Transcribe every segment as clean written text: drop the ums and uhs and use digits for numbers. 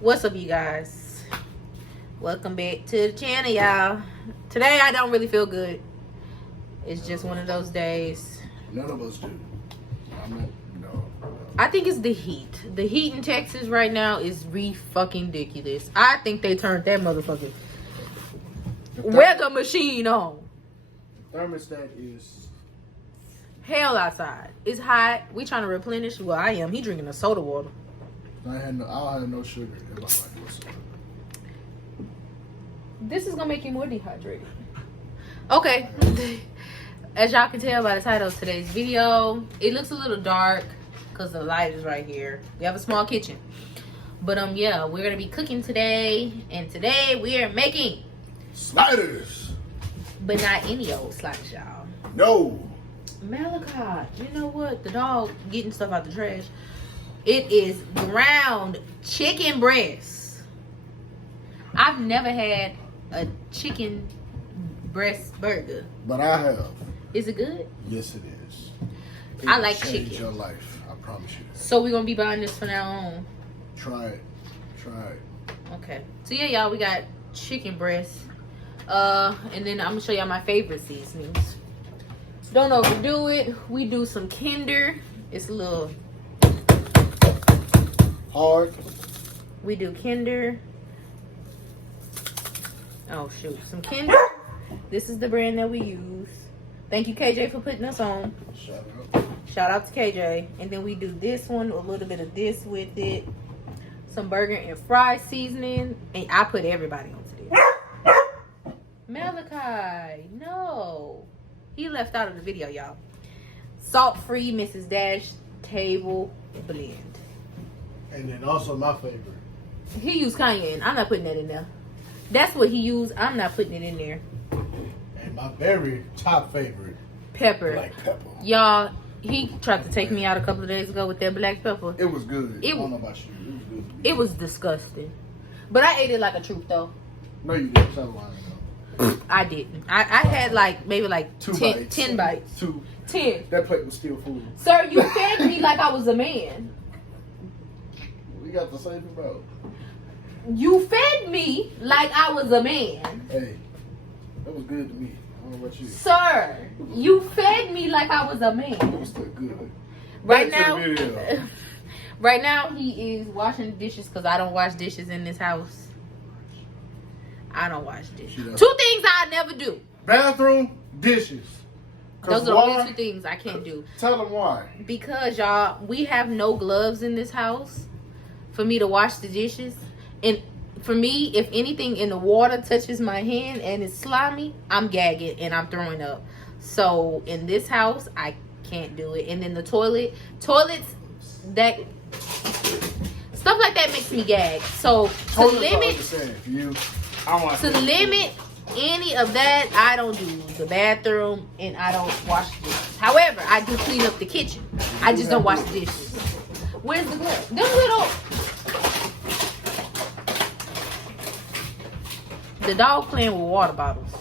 What's up, you guys? Welcome back to the channel, y'all. Today I don't really feel good. It's just one of those days. None of us do. No. I think it's the heat. The heat in Texas right now is fucking ridiculous. I think they turned that motherfucking weather machine on. Thermostat is hell outside. It's hot. We trying to replenish. Well, I am. He drinking a soda water. I had no sugar in my life whatsoever. This is gonna make you more dehydrated. Okay. As y'all can tell by the title of today's video, it looks a little dark because the light is right here. We have a small kitchen. But yeah, we're gonna be cooking today, and today we are making sliders. But not any old sliders, y'all. No. Malachi, you know what? The dog getting stuff out the trash. It is ground chicken breast. I've never had a chicken breast burger. But I have. Is it good? Yes, it is. I like chicken. chicken. Your life, I promise you that. So we're gonna be buying this from now on. Try it. Okay. So yeah, y'all, we got chicken breast. And then I'm gonna show y'all my favorite seasonings. Don't overdo it. We do some Kinder. It's a little hard. We do Kinder. Oh shoot, some Kinder. This is the brand that we use. Thank you, KJ, for putting us on. Shout out to KJ. And then we do this one, a little bit of this with it. Some burger and fry seasoning. And I put everybody onto this. Malachi, no. He left out of the video, y'all. Salt-free Mrs. Dash table blend. And then also my favorite. He used cayenne. I'm not putting that in there. That's what he used. I'm not putting it in there. And my very top favorite. Pepper. Black pepper. Y'all, he tried to take me out a couple of days ago with that black pepper. It was good. I don't know about you. It was good. It was disgusting. But I ate it like a troop, though. No, you didn't. Tell me. I didn't. I had like maybe like 10 bites. 10. That plate was still full. Sir, you fed me like I was a man. We got the same about. You fed me like I was a man. Hey, that was good to me. I don't know about you. Sir, you fed me like I was a man. It was still good. Right now he is washing dishes because I don't wash dishes in this house. I don't wash dishes. 2 things I never do. Bathroom, dishes. Those are the only 2 things I can't do. Tell them why. Because, y'all, we have no gloves in this house for me to wash the dishes. And for me, if anything in the water touches my hand and it's slimy, I'm gagging and I'm throwing up. So, in this house, I can't do it. And then the toilets, that... stuff like that makes me gag. So, to limit any of that, I don't do the bathroom and I don't wash the dishes. However, I do clean up the kitchen. I just don't wash the dishes. Where's the glove? Them little... The dog playing with water bottles.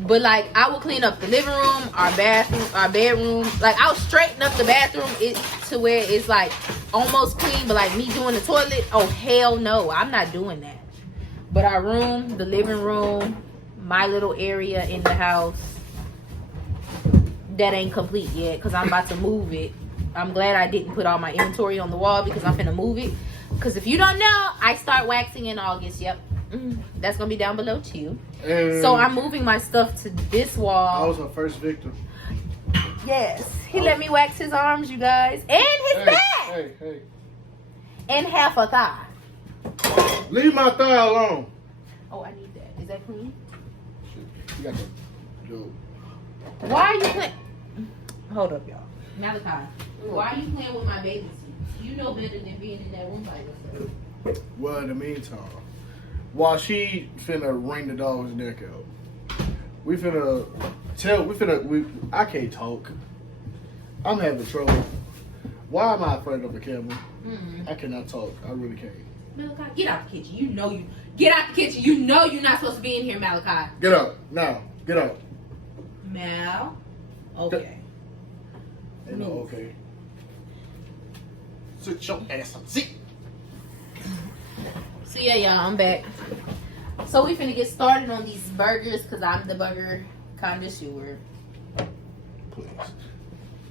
But like, I will clean up the living room, our bathroom, our bedroom. Like, I'll straighten up the bathroom to where it's like almost clean. But like me doing the toilet, oh hell no, I'm not doing that. But our room, the living room, my little area in the house, that ain't complete yet because I'm about to move it. I'm glad I didn't put all my inventory on the wall because I'm finna move it. Because if you don't know, I start waxing in August. Yep. That's going to be down below too. So I'm moving my stuff to this wall. I was her first victim. Yes. He let me wax his arms, you guys. And his back. Hey. And half a thigh. Leave my thigh alone. Oh, I need that. Is that clean? You got to do. Why are you playing? Hold up, y'all. Malachi, why are you playing with my baby suits? You know better than being in that room by yourself. Well, in the meantime, while she finna wring the dog's neck out, I can't talk. I'm having trouble. Why am I afraid of a camera? I cannot talk. I really can't. Malachi, get out the kitchen. Get out the kitchen. You know you're not supposed to be in here, Malachi. Get up. Now. Get up. Mal. Okay. No, okay. Sit your ass up. Sit. So yeah, y'all, I'm back. So we finna get started on these burgers because I'm the burger connoisseur. Please.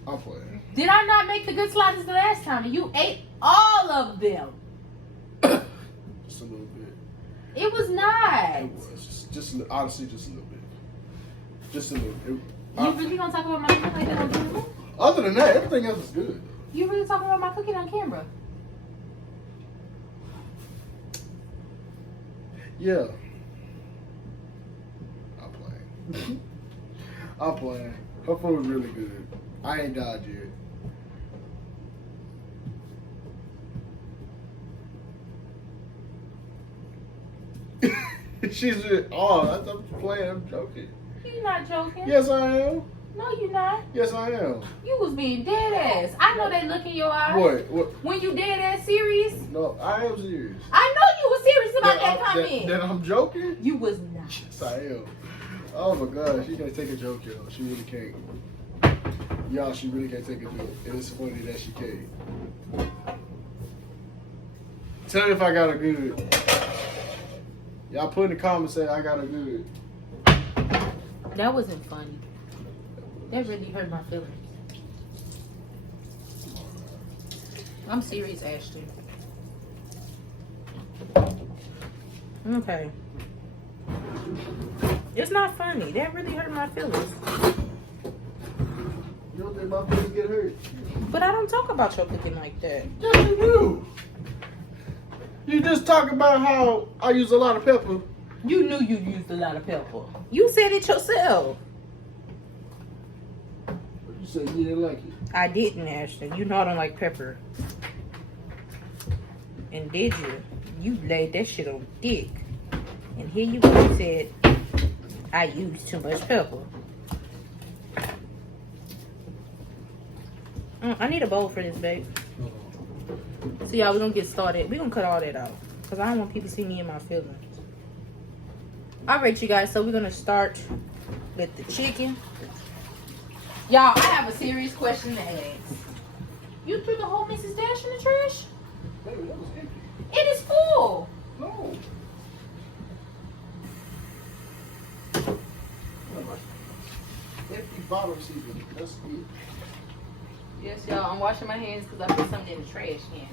I'm playing. Did I not make the good sliders the last time? And you ate all of them. Just a little bit. It was not. It was. Just honestly, just a little bit. Just a little bit. You really gonna talk about my cooking like that on camera? Other than that, everything else is good. You really talking about my cooking on camera? Yeah. I'm playing. I'm playing. Her food was really good. I ain't died yet. She's just, I'm playing. I'm joking. You not joking? Yes, I am. No, you not. Yes, I am. You was being dead ass. I know that look in your eyes. What? When you dead ass serious? No, I am serious. I know you was serious about that comment. That I'm joking? You was not. Yes, I am. Oh my gosh, she can't take a joke, y'all. She really can't. Y'all, she really can't take a joke. And it's funny that she can't. Tell me if I got a good. Y'all put in the comments say I got a good. That wasn't funny. That really hurt my feelings. I'm serious, Ashton. Okay. It's not funny. That really hurt my feelings. You don't think my feelings get hurt? But I don't talk about your cooking like that. Yes, you do. You just talk about how I use a lot of pepper. You knew you used a lot of pepper. You said it yourself. You said you didn't like it. I didn't, Ashton. You know I don't like pepper. And did you? You laid that shit on thick. And here you go and said, I used too much pepper. I need a bowl for this, babe. So y'all, we're gonna get started. We're gonna cut all that out. Because I don't want people to see me in my feelings. Alright, you guys. So we're gonna start with the chicken. Y'all, I have a serious question to ask. You threw the whole Mrs. Dash in the trash? Baby, that was empty. It is full. No. Empty bottom season. That's it. Yes, y'all. I'm washing my hands because I put something in the trash can.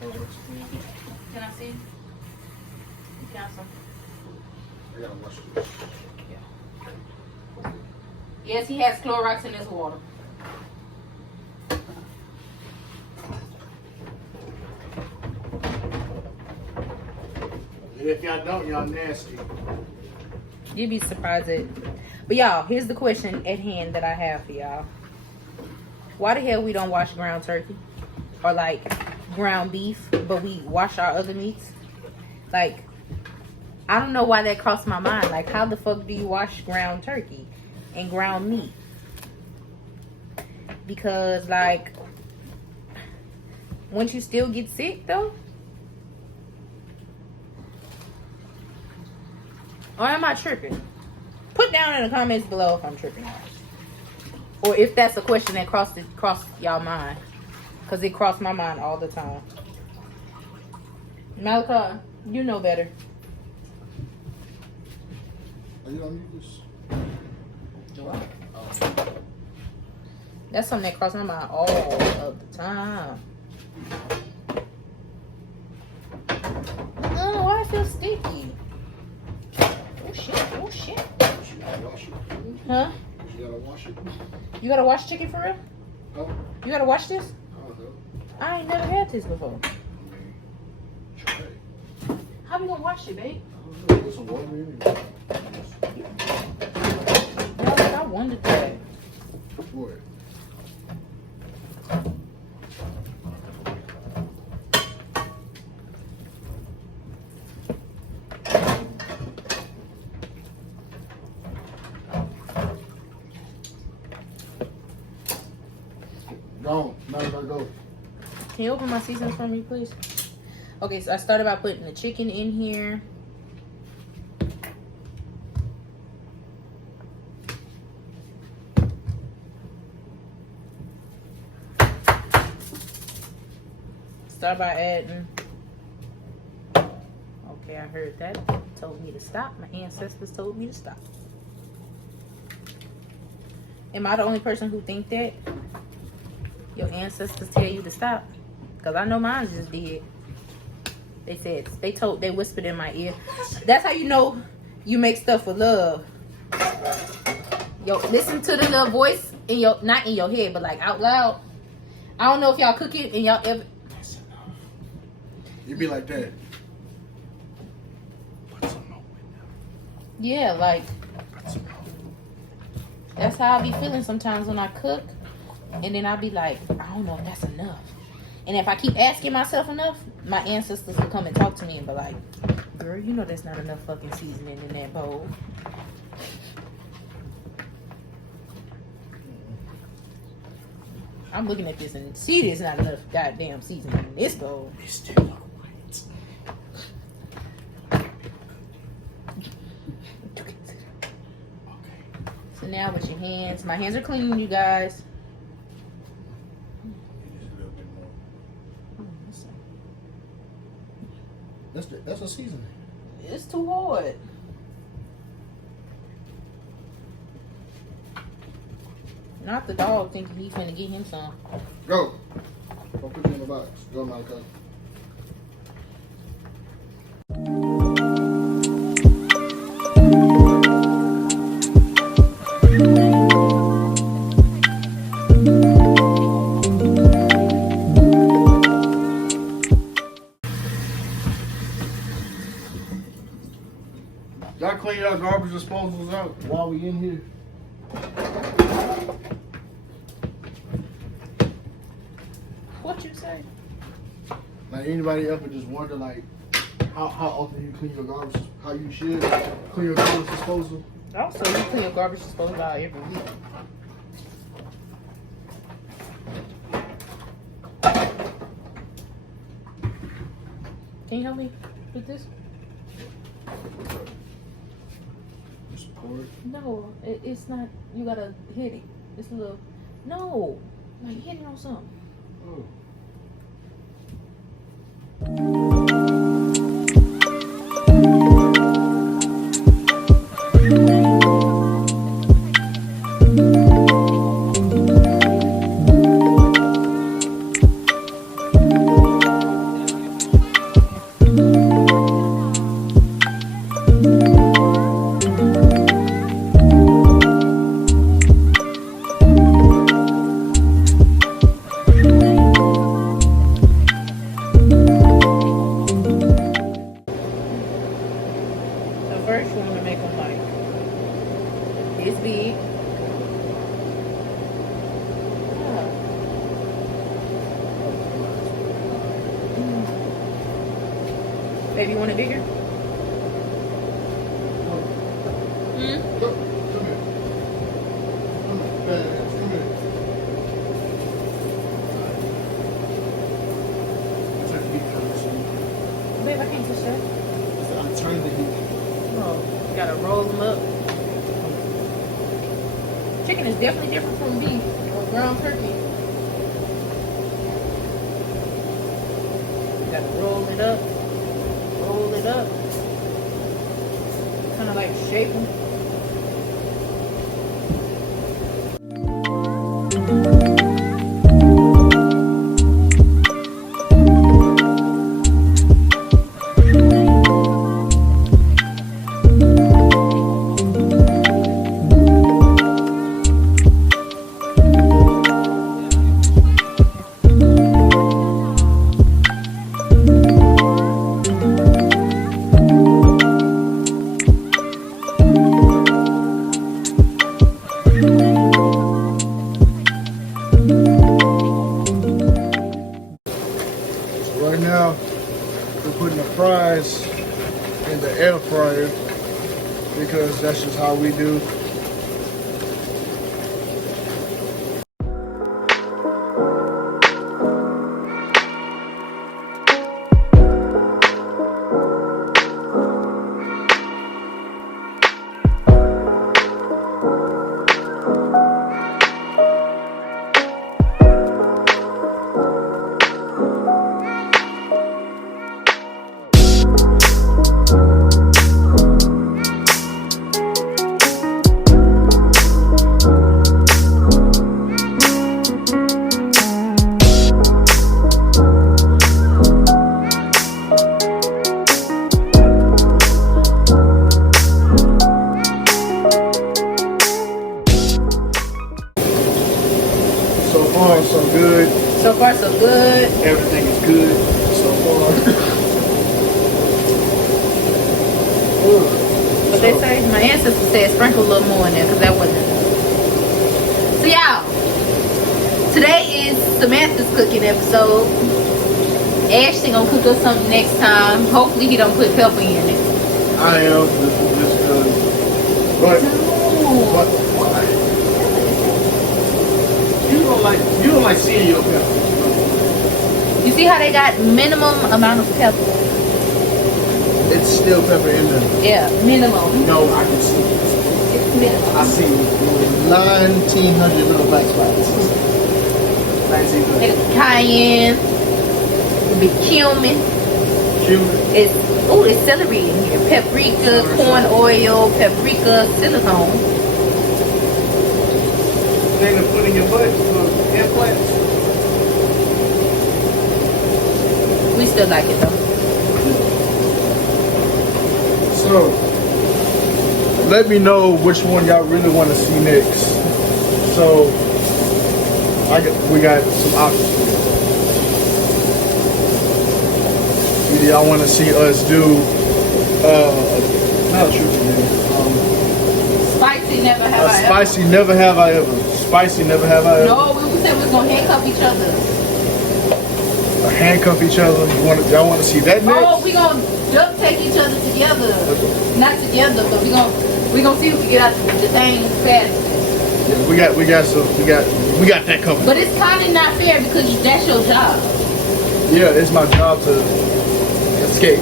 Can I see? Cancel. I gotta wash this. Yes, he has Clorox in his water. And if y'all don't, y'all nasty. You'd be surprised at. But y'all, here's the question at hand that I have for y'all. Why the hell we don't wash ground turkey? Or like ground beef, but we wash our other meats? Like, I don't know why that crossed my mind. Like, how the fuck do you wash ground turkey and ground meat? Because, like, wouldn't you still get sick, though? Or am I tripping? Put down in the comments below if I'm tripping. Or if that's a question that crossed y'all mind. Because it crossed my mind all the time. Malachi, you know better. Are you gonna need this? Do I? That's something that crossed my mind all of the time. Oh, why I feel sticky? Oh shit, oh shit. You gotta wash it. Huh? You gotta wash it. You gotta wash chicken for real? Oh, You gotta wash this? I don't know. I ain't never had this before. I mean, try it. How we gonna wash it, babe? I don't know. Put some water in it. I wondered that. What? Go. Now you gotta go. Can you open my seasons for me, please? Okay, so I started by putting the chicken in here. Start by adding Okay, I heard that. Told me to stop. My ancestors told me to stop. Am I the only person who think that? Your ancestors tell you to stop? Because I know mine just did. They said, they whispered in my ear. That's how you know you make stuff with love. Yo, listen to the little voice in your, not in your head, but like out loud. I don't know if y'all cook it and y'all ever. You be like that. Yeah, like that's how I be feeling sometimes when I cook, and then I'll be like, I don't know if that's enough. And if I keep asking myself enough, my ancestors will come and talk to me and be like, girl, you know there's not enough fucking seasoning in that bowl. I'm looking at this and see there's not enough goddamn seasoning in this bowl. It's still not right. So now with your hands, my hands are clean, you guys. That's a seasoning. It's too hard. Not the dog thinking he's gonna get him some. Go. Don't put it in the box. Go, Malachi. Y'all clean your garbage disposals out while we in here. What you say? Like anybody ever just wonder like how often you clean your garbage, how you should clean your garbage disposal? Also, you clean your garbage disposal out every week. Can you help me with this? Support. No, it's not. You gotta hit it. It's a little. No, like hit it on something. Oh. Baby, you want it bigger? Come here. Come here. Come here. Turn the heat first. Babe, I can't touch that. I turn the heat. Oh, you gotta roll them up. Chicken is definitely different from beef or ground turkey. You gotta roll it up. Roll it up. Kind of like shape them. Right now, we're putting the fries in the air fryer because that's just how we do. said sprinkle a little more in there because that wasn't enough. So y'all, today is Symanthah's cooking episode. Ashton gonna cook us something next time. Hopefully he don't put pepper in it. I am just because. But why? You don't like seeing your pepper. You see how they got minimum amount of pepper? It's still pepper in there. Yeah, minimum. No, I can see it. It's minimum. I see 1,900 little black spots. 1,900. It's cayenne. It'll be cumin. It's there's celery in here. Paprika, corn oil, paprika, silicone. Thing to put in your butt for implants. We still like it though. So, let me know which one y'all really want to see next. So, we got some options for you. Either y'all want to see us do, not a truth man. Spicy never have I ever. Spicy never have I ever. Spicy never have I ever. No, we said we was gonna handcuff each other. Handcuff each other. Y'all want to see that next? Oh, we gonna duct tape each other together. Not together, but we gonna see if we get out the thing fast. Yeah, we got that covered. But it's kind of not fair because that's your job. Yeah, it's my job to escape.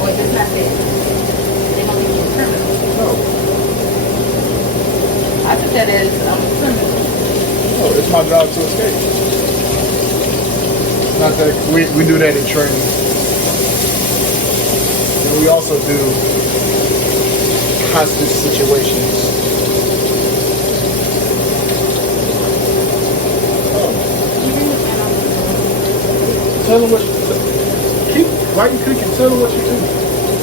Boy, that's not fair. They gonna make you a criminal. No. I took that as criminal. No, it's my job to escape. Not that we do that in training. And we also do hostage situations. Oh. Tell them what why you cooking? Tell them what you do.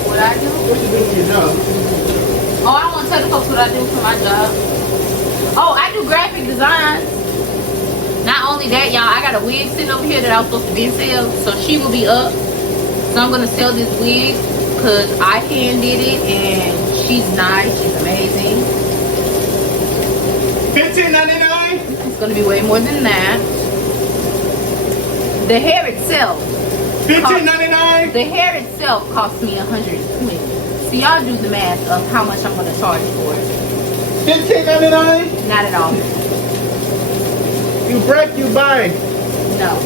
What I do? What you do for your job? Oh, I don't want to tell the folks what I do for my job. Oh, I do graphic design. Not only that, y'all, I got a wig sitting over here that I was supposed to be sell, so she will be up. So I'm gonna sell this wig because I hand did it and she's nice, she's amazing. $15.99. It's gonna be way more than that. The hair itself. $15.99. The hair itself cost me $120. So y'all do the math of how much I'm gonna charge for it. $15.99. Not at all. You break, you buy. No.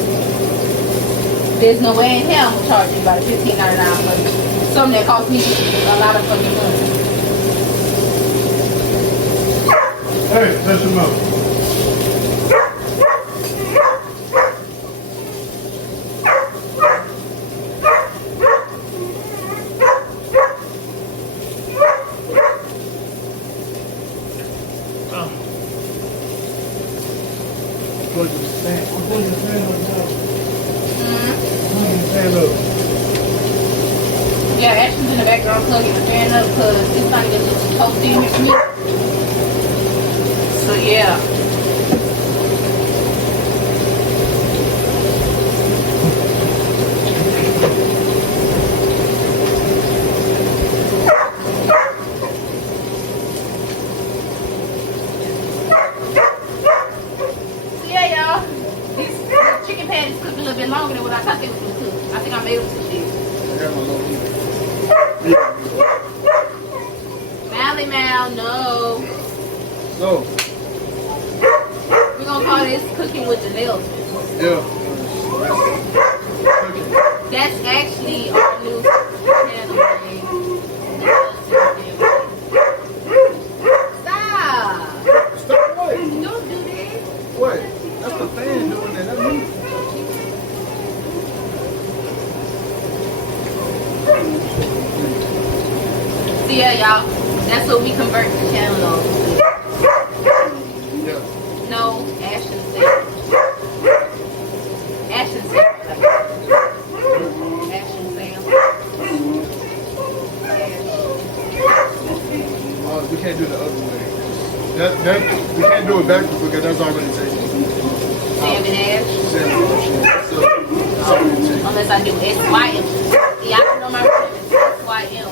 There's no way in hell I'm gonna charge you about $15.99 for something that cost me a lot of fucking money. Hey, touch him up. Yeah, Ashton's in the background plugging the fan up because it's not even just toasty in here for me. So yeah. So yeah, y'all. These chicken patties cooked a little bit longer than what I thought they was gonna cook. I think I made them some shit. Mally Mal, no. So, We're gonna call this cooking with the nails. yeah. That's actually our new channel name. Stop! Stop what? Don't do this. What? That's the fan doing that. That's me. So yeah, y'all. That's what we convert the channel over to. Yeah. No, Ashton said. Ashton said. Ashton said. We can't do the other way. That we can't do it backwards because that's already taken. Sam and Ash. Sam and Ash. So, that's already taken. Unless I do SYM. Yeah, I don't know my S-Y-M.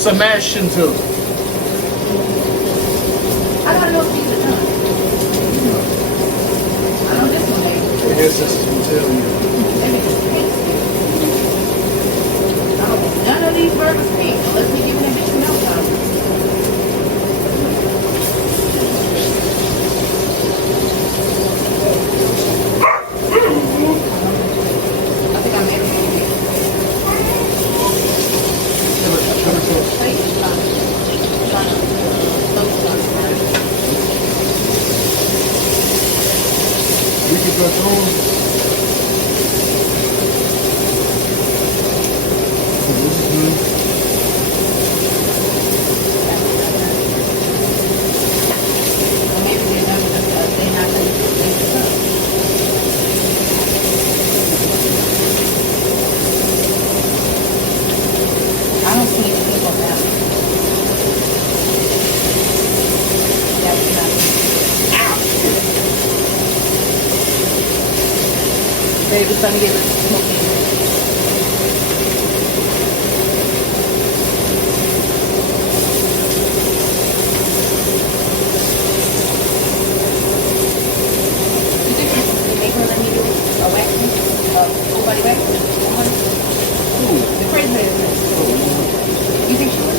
Symanthah. I don't know if these are done. I know this one maybe. The ancestors will tell you. None of these burgers pink unless we give them bitch milk time. I think I'm everything. We can put those. I don't see anything on that. That's not. Baby, it's time to get rid of the smoking. You think they make her let me do a waxing? Full body waxing? The crazy lady. You think she would?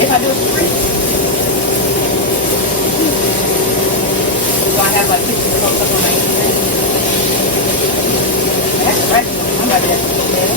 If I do it for free? So I have like pictures of stuff on my Instagram. That's right. I'm about to have to go there.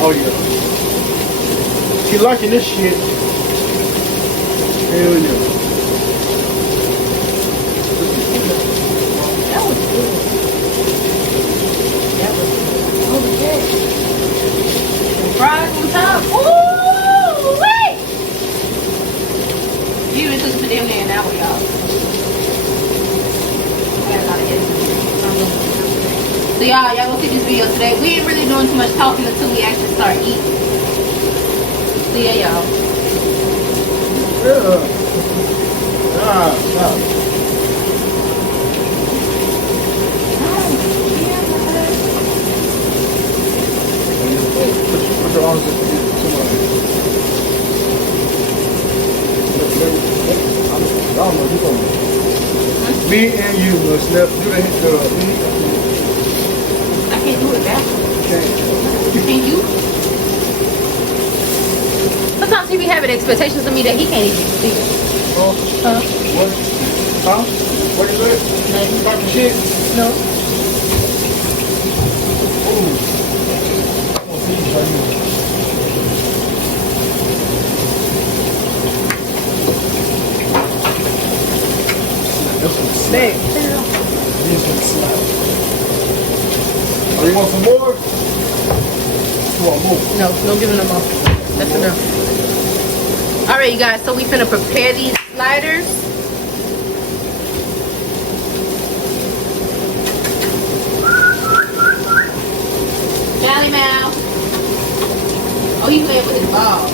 Oh yeah. She liking this shit. Hell yeah. That was good. That was okay. And fries on top. Ooh, wait! You even took the damn near an hour, y'all. I got a lot of editing. So y'all gonna see this video today. We ain't really doing too much talking until we actually start eating. So yeah, y'all. Yeah. Ah. Put your arms up to I don't know, you gonna me and you must never do the I can't do it backwards. Can you? Sometimes he be having expectations of me that he can't even see. Oh, Huh? what? Huh? What is that? Nothing. Talking shit? No. Ooh. Oh, please, how you? Babe. These gonna slap. Oh, you want some more? You want more? No, don't give him no more. That's enough. Alright, you guys, so we finna prepare these sliders. Sally Mal. Oh, he playing with his ball.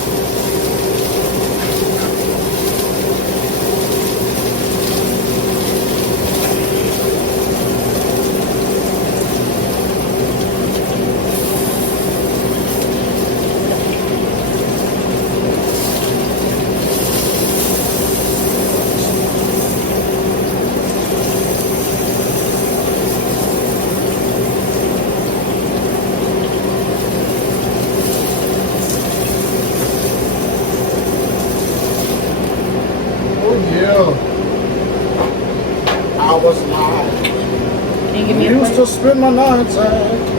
put my nonsense.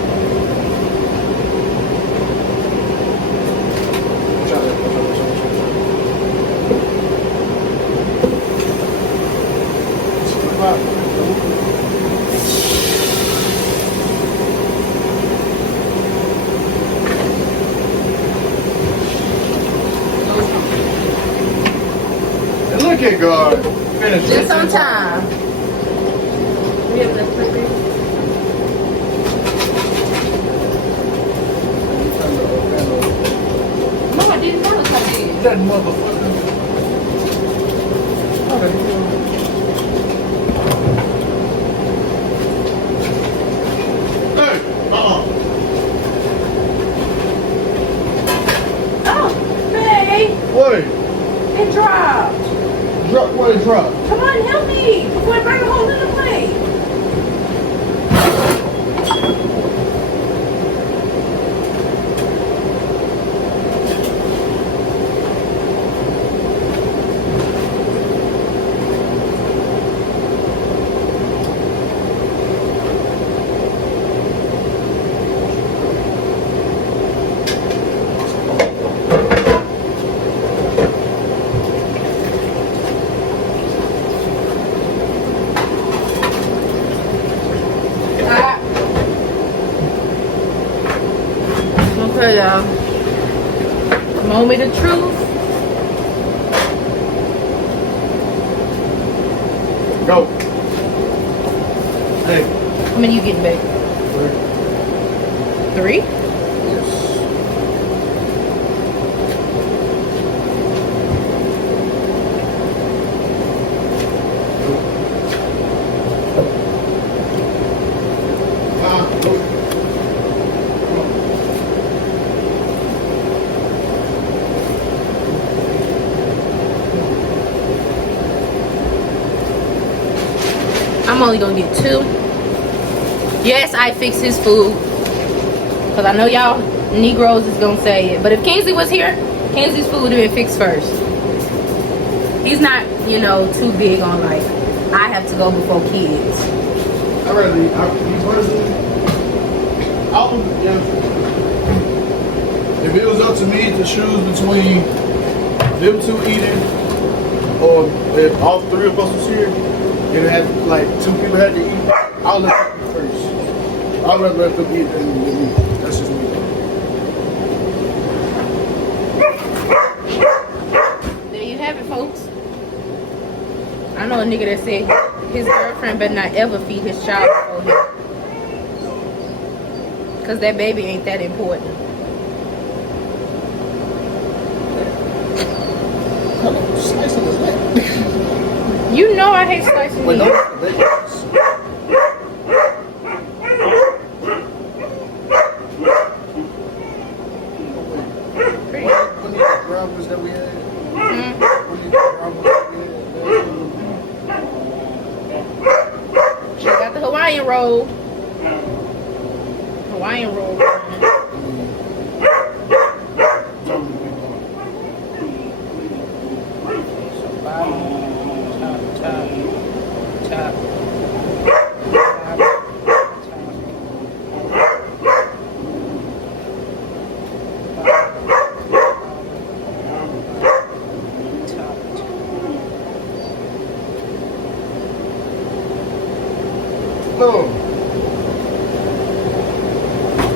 And look at God. Finish Just on time. We have enough clippers. No, I didn't know if I did. That motherfucker. How the hell? Hey, Oh, hey, What? it dropped. Drop, what it drop? Come on, help me before I burn a hole in the plate. Okay, y'all. Moment of truth. Go. Hey. How many you getting back? 3? Yes. I'm only gonna get 2. Yes, I fix his food. Because I know y'all Negroes is gonna say it. But if Kingsley was here, Kingsley's food would have been fixed first. He's not, you know, too big on like, I have to go before kids. I rather eat. Personally, if it was up to me to choose between them 2 eating, or if all 3 of us was here, and it had like 2 people had to eat, I'll let them eat first. I'd rather let them eat than me. That's just me. There you have it, folks. I know a nigga that said his girlfriend better not ever feed his child before him. Because that baby ain't that important. Slicing is that? You know I hate slicing meat. Pretty good. That we had. She got the Hawaiian roll. Hawaiian roll. So bottom, top. No.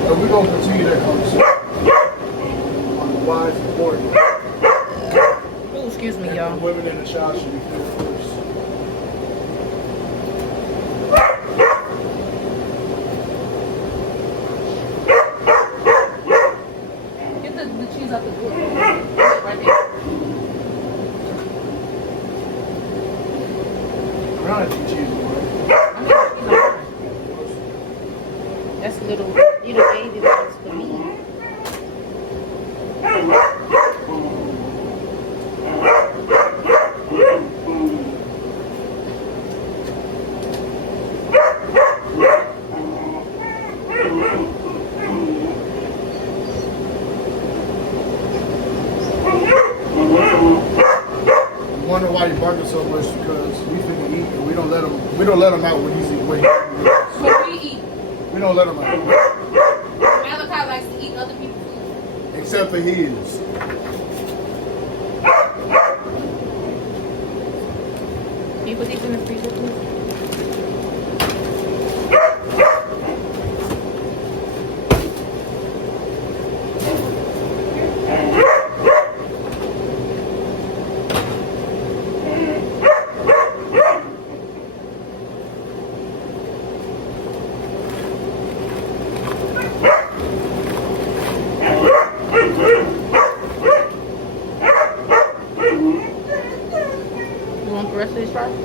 And we're going to continue that conversation on the why it's important. Oh, excuse me, y'all. Women and the child should be fed first. Get the cheese out the door. Right there. I don't have to cheese, right? That's a little baby ones for me. Wonder why he barking so much, because we finna eat and we don't let him out when he's eating. What we eat? We don't let him out. Malachi likes to eat other people's food. Except for his. Can you put these in the freezer, please? You want the rest of these fries?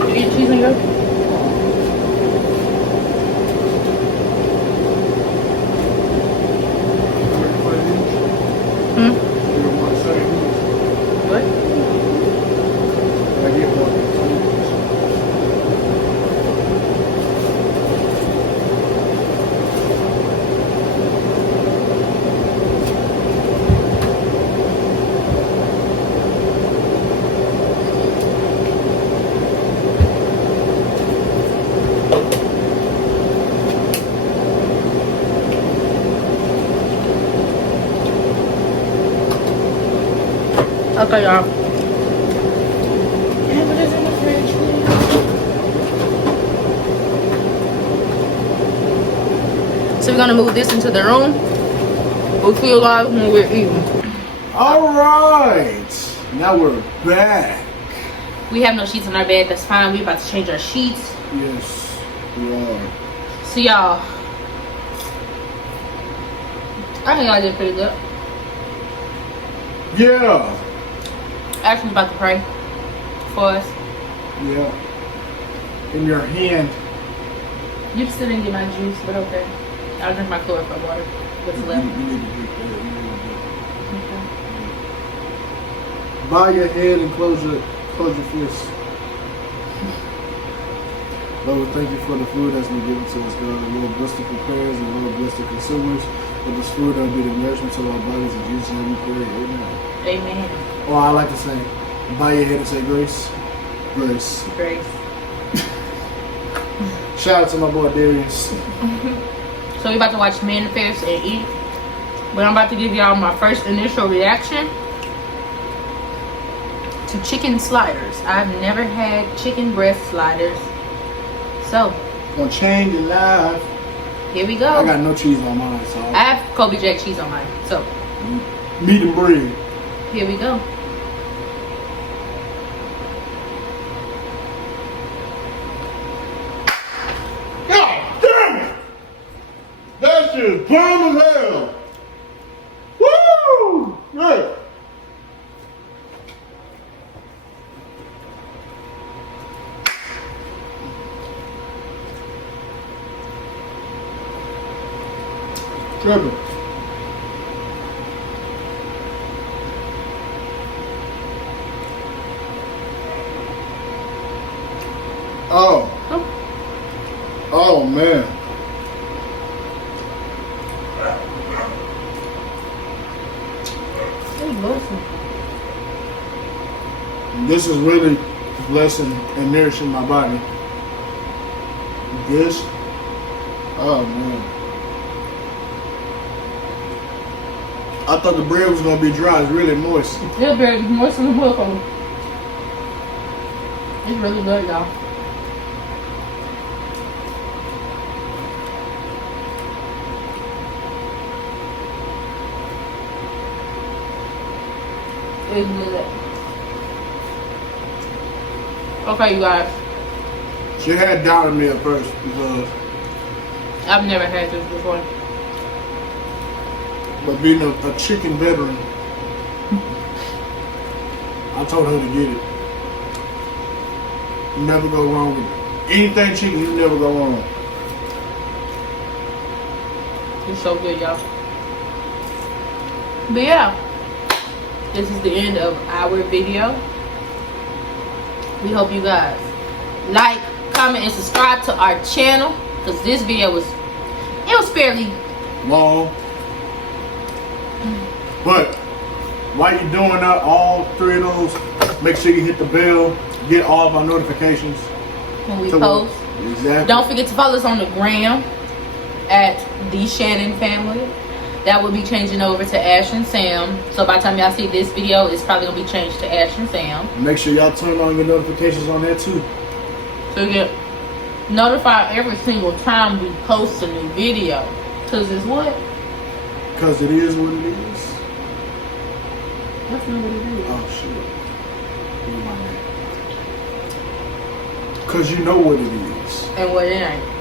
You eat cheese and go? What? Okay, y'all. So we're gonna move this into the room. We'll feel live when we're eating. Alright. Now we're back. We have no sheets in our bed. That's fine. We're about to change our sheets. Yes, we are. So y'all, I think y'all did pretty good. Yeah. Ashton's about to pray for us. Yeah. In your hand. You still didn't get my juice, but okay. I'll drink my chlorophyll water. What's You left? need to drink that. You need to drink Okay. that. Bow your head and close your fists. Lord, we thank you for the food that's been given to us, God. Lord, bless the preparers and Lord, bless the consumers. Let this food be the nourishment to our bodies. In Jesus' name we pray. Amen. Amen. Or I like to say, bow your head and say grace. Grace. Grace. Shout out to my boy Darius. So we're about to watch Manifest and eat. But I'm about to give y'all my first initial reaction to chicken sliders. I've never had chicken breast sliders. So, Gonna change your life. here we go. I got no cheese on mine, so I have Kobe Jack cheese on mine. So, meat and bread. here we go. God damn it! That shit bomb as hell. Woo! Yeah. Tripping. Oh. Oh man. This is really blessing and nourishing my body. This. Oh man. I thought the bread was gonna be dry. It's really moist. It's very moist in the book. It's really good, y'all. It's good. Okay, you guys. She had doubted me at first because, I've never had this before. but being a chicken veteran, I I told her to get it. You never go wrong with it. Anything chicken, you never go wrong. It's so good, y'all. But yeah, this is the end of our video. We hope you guys like, comment, and subscribe to our channel, because this video was fairly long. But while you're doing that, all 3 of those, make sure you hit the bell, get all of our notifications when we post. Exactly. Don't forget to follow us on the gram at the Shannon Family. That will be changing over to Ash and Sam. So by the time y'all see this video, it's probably gonna be changed to Ash and Sam. Make sure y'all turn on your notifications on there too, so you get notified every single time we post a new video. Cause it's what? Cause it is what it is. That's not what it is. Oh shit. Cause you know what it is. And what it ain't.